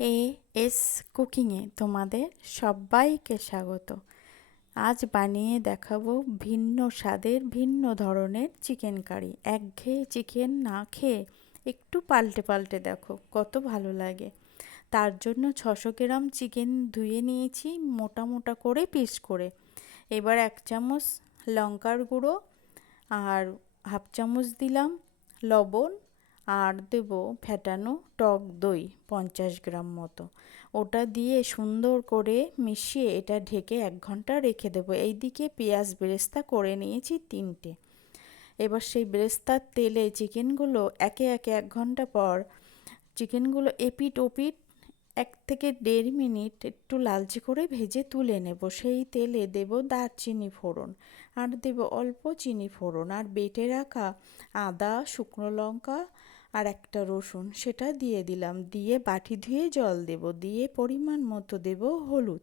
A S কুকিংয়ে তোমাদের সবাইকে স্বাগত। আজ বানিয়ে দেখাবো ভিন্ন স্বাদের, ভিন্ন ধরনের চিকেন কারি। একঘেয়ে চিকেন না খেয়ে একটু পাল্টে পাল্টে দেখো, কত ভালো লাগে। তার জন্য ছশো গ্রাম চিকেন ধুয়ে নিয়েছি, মোটা মোটা করে পিস করে। এবার এক চামচ লঙ্কার গুঁড়ো আর হাফ চামচ দিলাম লবণ আর দেব ফ্যাটানো টক দই পঞ্চাশ গ্রাম মতো। ওটা দিয়ে সুন্দর করে মিশিয়ে এটা ঢেকে এক ঘণ্টা রেখে দেবো। এইদিকে পেঁয়াজ বেরেস্তা করে নিয়েছি তিনটে। এবার সেই বেরেস্তার তেলে চিকেনগুলো একে একে এক ঘণ্টা পর চিকেনগুলো এপিট ওপিট এক থেকে দেড় মিনিট একটু লালচে করে ভেজে তুলে নেব। সেই তেলে দেব দারচিনি ফোড়ন আর দেব অল্প চিনি ফোড়ন। আর বেটে রাখা আদা, শুকনো লঙ্কা আর একটা রসুন সেটা দিয়ে দিলাম। দিয়ে বাটি ধুয়ে জল দেব। দিয়ে পরিমাণ মতো দেব হলুদ।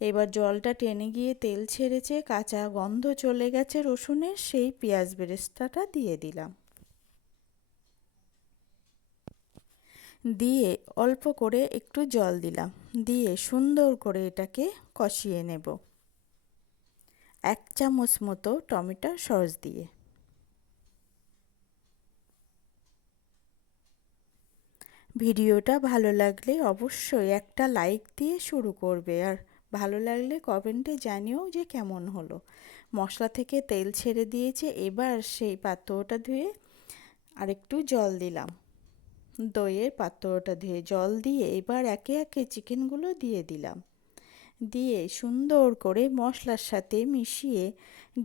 এবার জলটা টেনে গিয়ে তেল ছেড়েছে, কাঁচা গন্ধ চলে গেছে রসুনের, সেই পেঁয়াজ বেরেস্তাটা দিয়ে দিলাম। দিয়ে অল্প করে একটু জল দিলাম। দিয়ে সুন্দর করে এটাকে কষিয়ে নেব। এক চামচ মতো টমেটো সস দিয়ে। ভিডিওটা ভালো লাগলে অবশ্যই একটা লাইক দিয়ে শুরু করবে। আর ভালো লাগলে কমেন্টে জানিও যে কেমন হলো। মশলা থেকে তেল ছেড়ে দিয়েছে, এবার সেই পাত্রটা ধুয়ে আরেকটু জল দিলাম। দইয়ের পাত্রটা ধুয়ে জল দিয়ে এবার একে একে চিকেনগুলো দিয়ে দিলাম। দিয়ে সুন্দর করে মশলার সাথে মিশিয়ে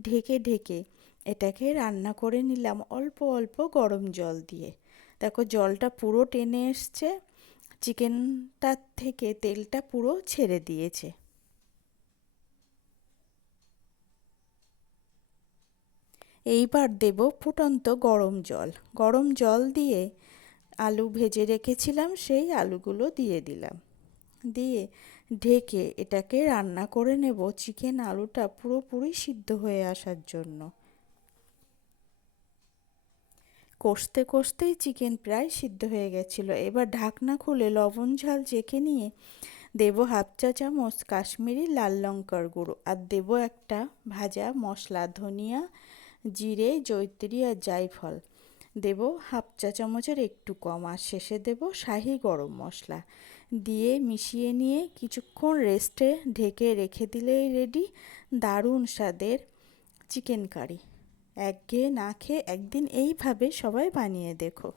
ঢেকে ঢেকে এটাকে রান্না করে নিলাম অল্প অল্প গরম জল দিয়ে। দেখো জলটা পুরো টেনে এসছে চিকেনটার থেকে তেলটা পুরো ছেড়ে দিয়েছে। এইবার দেব ফুটন্ত গরম জল। গরম জল দিয়ে আলু ভেজে রেখেছিলাম, সেই আলুগুলো দিয়ে দিলাম। দিয়ে ঢেকে এটাকে রান্না করে নেব। চিকেন আলুটা পুরোপুরি সিদ্ধ হয়ে আসার জন্য। কষতে কষতেই চিকেন প্রায় সিদ্ধ হয়ে গেছিল। এবার ঢাকনা খুলে লবণ ঝাল চেখে নিয়ে দেবো হাফ চা চামচ কাশ্মীরি লাল লঙ্কার গুঁড়ো আর দেবো একটা ভাজা মশলা, ধনিয়া, জিরে জৈত্রী আর জায়ফল। দেব হাফ চা চামচের একটু কম আর শেষে দেব শাহি গরম মশলা। দিয়ে মিশিয়ে নিয়ে কিছুক্ষণ রেস্টে ঢেকে রেখে দিলেই রেডি দারুণ স্বাদের চিকেন কারি। একঘেয়ে না খেয়ে একদিন এইভাবে সবাই বানিয়ে দেখো।